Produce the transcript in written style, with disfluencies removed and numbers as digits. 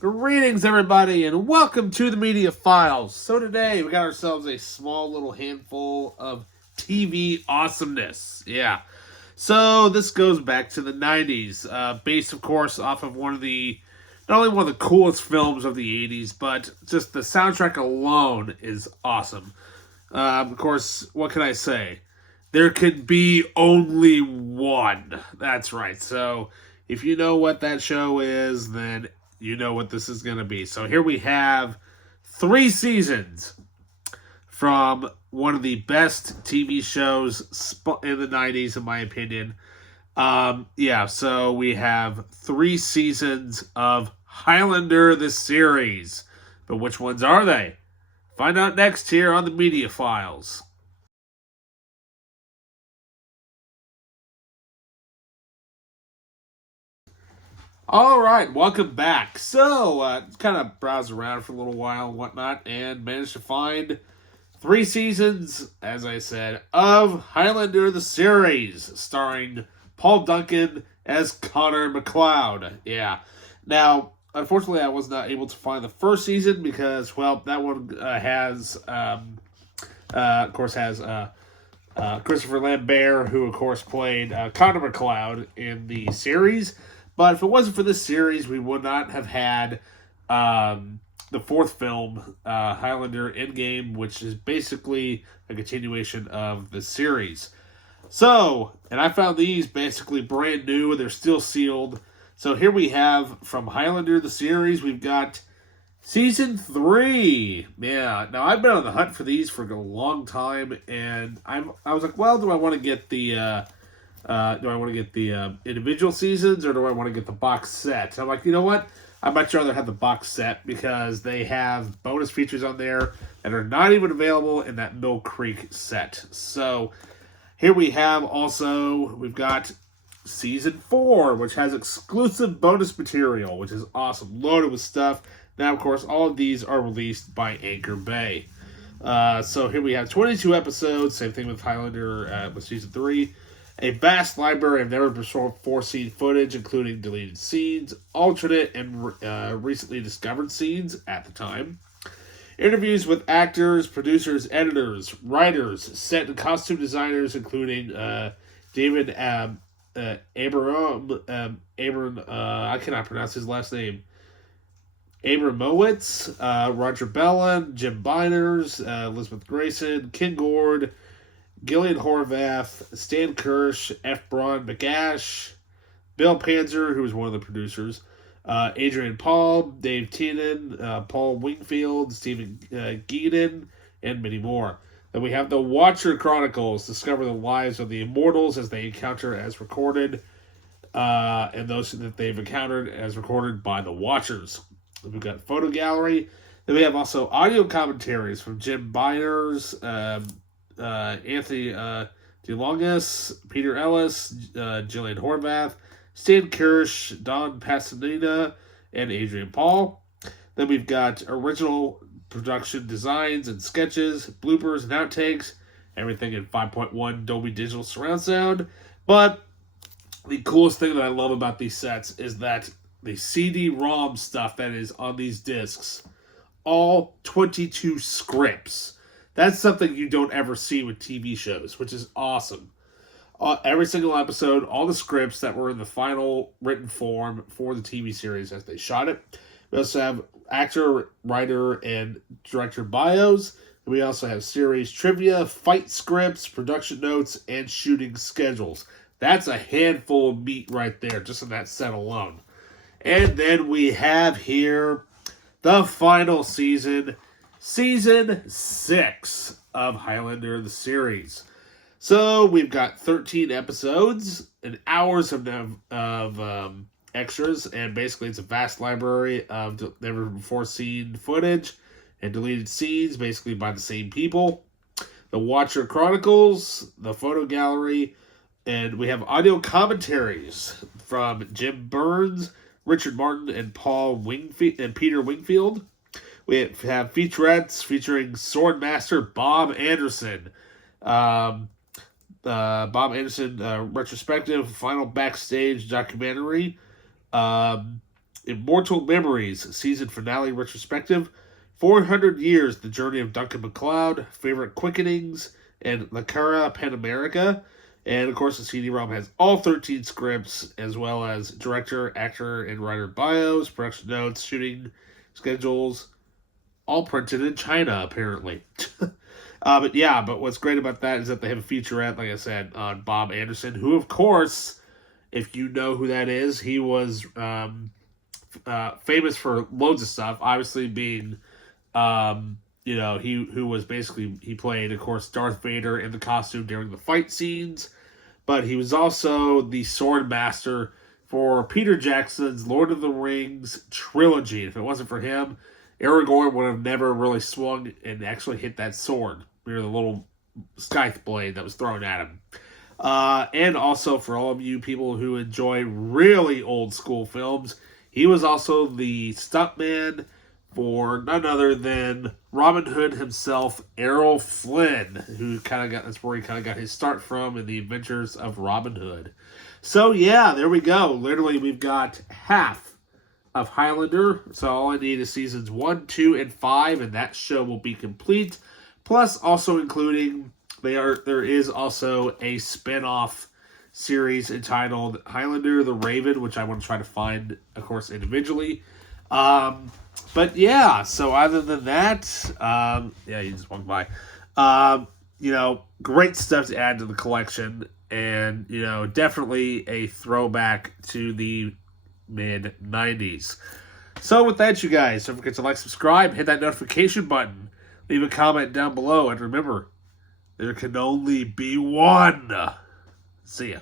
Greetings, everybody, and welcome to the Media Files. So today we got ourselves a small little handful of TV awesomeness. Yeah. So this goes back to the 90s, based, of course, off of not only one of the coolest films of the 80s, but just the soundtrack alone is awesome. Of course, what can I say? There can be only one. That's right. So if you know what that show is, then you know what this is going to be. So here we have 3 seasons from one of the best TV shows in the 90s, in my opinion. So we have 3 seasons of Highlander the series. But which ones are they? Find out next here on the Media Files. All right, welcome back. So, kind of browsed around for a little while and whatnot, and managed to find 3 seasons, as I said, of Highlander the series, starring Paul Duncan as Connor MacLeod. Yeah. Now, unfortunately, I was not able to find the first season because, well, that one of course, has Christopher Lambert, who of course played Connor MacLeod in the series. But if it wasn't for this series, we would not have had the fourth film, Highlander Endgame, which is basically a continuation of the series. So, and I found these basically brand new. They're still sealed. So here we have from Highlander the series, we've got Season 3. Yeah. Now I've been on the hunt for these for a long time, and I was like, well, do I want to get the individual seasons, or do I want to get the box set? So I'm like, you know what? I'd much rather have the box set because they have bonus features on there that are not even available in that Mill Creek set. So here we've got Season 4, which has exclusive bonus material, which is awesome, loaded with stuff. Now, of course, all of these are released by Anchor Bay. So here we have 22 episodes, same thing with Highlander with Season 3. A vast library of never-before seen footage, including deleted scenes, alternate and recently discovered scenes at the time. Interviews with actors, producers, editors, writers, set and costume designers, including David I cannot pronounce his last name. Abramowitz, Roger Bellin, Jim Byners, Elizabeth Grayson, Ken Gord, Gillian Horvath, Stan Kirsch, F. Braun McAsh, Bill Panzer, who was one of the producers, Adrian Paul, Dave Teenan, Paul Wingfield, Stephen Geeden, and many more. Then we have the Watcher Chronicles, discover the lives of the immortals as they encounter as recorded, and those that they've encountered as recorded by the Watchers. We've got Photo Gallery. Then we have also audio commentaries from Jim Byners, Anthony DeLongis, Peter Ellis, Gillian Horvath, Stan Kirsch, Don Pasadena, and Adrian Paul. Then we've got original production designs and sketches, bloopers and outtakes, everything in 5.1 Dolby Digital Surround Sound. But the coolest thing that I love about these sets is that the CD-ROM stuff that is on these discs, all 22 scripts. That's something you don't ever see with TV shows, which is awesome. Every single episode, all the scripts that were in the final written form for the TV series as they shot it. We also have actor, writer, and director bios. We also have series trivia, fight scripts, production notes, and shooting schedules. That's a handful of meat right there, just in that set alone. And then we have here the final season, Season 6 of Highlander the series. So we've got 13 episodes and hours of extras, and basically it's a vast library of never before seen footage and deleted scenes, basically by the same people. The Watcher Chronicles, the Photo Gallery, and we have audio commentaries from Jim Burns, Richard Martin, and Peter Wingfield. We have featurettes featuring Swordmaster Bob Anderson. Bob Anderson retrospective, final backstage documentary. Immortal Memories, season finale retrospective. 400 Years, The Journey of Duncan MacLeod, Favorite Quickenings, and La Cara Pan America. And, of course, the CD-ROM has all 13 scripts, as well as director, actor, and writer bios, production notes, shooting schedules, all printed in China, apparently. But what's great about that is that they have a featurette, like I said, on Bob Anderson, who, of course, if you know who that is, he was famous for loads of stuff, obviously being... he played, of course, Darth Vader in the costume during the fight scenes, but he was also the sword master for Peter Jackson's Lord of the Rings trilogy. If it wasn't for him, Aragorn would have never really swung and actually hit that sword near the little scythe blade that was thrown at him. And also for all of you people who enjoy really old school films, he was also the stuntman for none other than Robin Hood himself, Errol Flynn, that's where he kind of got his start from in the adventures of Robin Hood. So yeah, there we go. Literally, we've got half of Highlander. So all I need is seasons 1, 2, and 5, and that show will be complete. Plus, also including there is also a spin-off series entitled Highlander the Raven, which I want to try to find, of course, individually. But yeah, so other than that, you just walked by. Great stuff to add to the collection, and definitely a throwback to the mid-90s. So with that, you guys, don't forget to like, subscribe, hit that notification button, leave a comment down below, and remember, there can only be one. See ya.